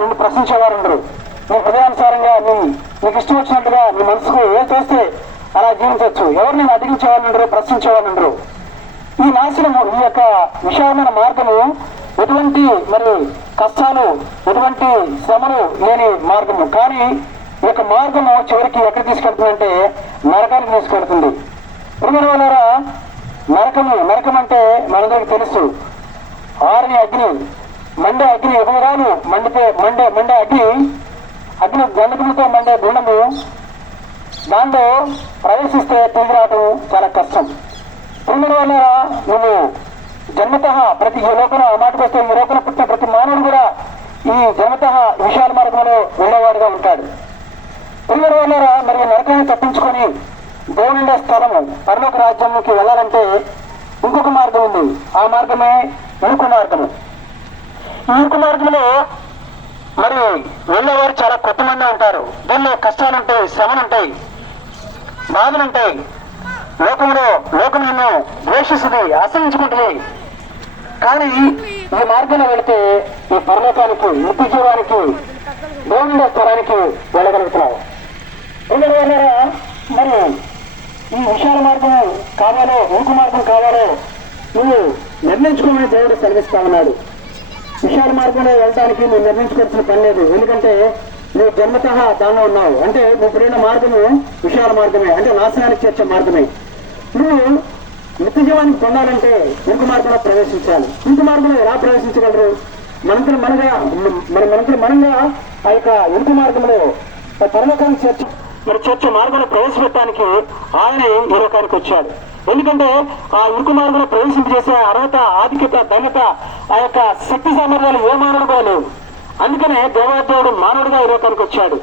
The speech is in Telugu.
నిన్ను ప్రశ్నించేవారు ఉండరు. నీ హృదయానుసారంగా నీకు ఇష్టం వచ్చినట్టుగా నీ మనసుకు ఏం చేస్తే అలా జీవించవచ్చు. ఎవరు నేను అడిగించేవాళ్ళు ఉండరు, ప్రశ్నించేవాళ్ళు ఉండరు. ఈ నాశనము, ఈ యొక్క విశాలమైన మార్గము ఎటువంటి మరి కష్టాలు, ఎటువంటి శ్రమలు లేని మార్గము. కానీ ఈ యొక్క మార్గము చివరికి ఎక్కడ తీసుకెళ్తుందంటే నరకానికి తీసుకెళ్తుంది. ప్రియమైన వాళ్ళారా, నరకం అంటే మనందరికీ తెలుసు. ఆరని అగ్ని, మండే అగ్ని, ఎగురాలు మండే అగ్ని గంధకముతో మండే గుండము, దాంట్లో ప్రవేశిస్తే తిరిగి రావడం చాలా కష్టం. ప్రియమైన వాళ్ళారా, నువ్వు జన్మత ప్రతి లోకన మాటకు వస్తే ఈ లోకన పుట్టిన ప్రతి మానవుడు కూడా ఈ జన్మత విశాల మార్గంలో వెళ్ళేవాడుగా ఉంటాడు. ప్రియమైన వాళ్ళారా, మరి నరకాన్ని తప్పించుకొని దేవునుండే స్థలము పరలోక రాజ్యంలోకి వెళ్ళాలంటే ఇంకొక మార్గం ఉంది. ఆ మార్గమే ఇరుకు మార్గము. ఈ ఇరుకు మార్గంలో మరి వెళ్ళేవారు చాలా కొత్తమంది ఉంటారు. దీనిలో కష్టాలుంటాయి, శ్రమలుంటాయి, బాధలుంటాయి. లోకం నిన్ను ద్వేషిస్తుంది, ఆశ్రయించుకుంటుంది. కానీ ఈ మార్గంలో వెళితే ఈ పరలోకానికి, నిత్య జీవానికి, దేవునుండే స్థలానికి వెళ్ళగలుగుతున్నావు. మరి ఈ విశాల మార్గం కావాలో ఇంకు మార్గం కావాలో నువ్వు నిర్ణయించుకోమని దేవుడు సెలవిస్తా ఉన్నాడు. విశాల మార్గంలో వెళ్ళడానికి నువ్వు నిర్ణయించుకోవాల్సిన పని లేదు. ఎందుకంటే నువ్వు జన్మత దానిలో ఉన్నావు. అంటే నువ్వు ప్రేరణ మార్గము విశాల మార్గమే, అంటే నాశనానికి చేర్చే మార్గమే. నువ్వు నిత్య జీవానికి పొందాలంటే ఇంకు మార్గంలో ప్రవేశించాలి. ఇంకు మార్గంలో ఎలా ప్రవేశించగలరు? మనంతరం మనంగా ఆ యొక్క ఇంకు మార్గంలో పరలోకానికి చేర్చే మార్గంలో ప్రవేశపెట్టడానికి ఆయన ఈ లోకానికి వచ్చాడు. ఎందుకంటే ఆ ఇరుకు మార్గంలో ప్రవేశింపజేసే అర్హత, ఆధిక్యత, ధన్యత, ఆ యొక్క శక్తి సామర్థ్యాలు ఏ మానవుడు కూడా లేవు. అందుకనే దేవాదేవుడు మానవుడిగా ఈ లోకానికి వచ్చాడు.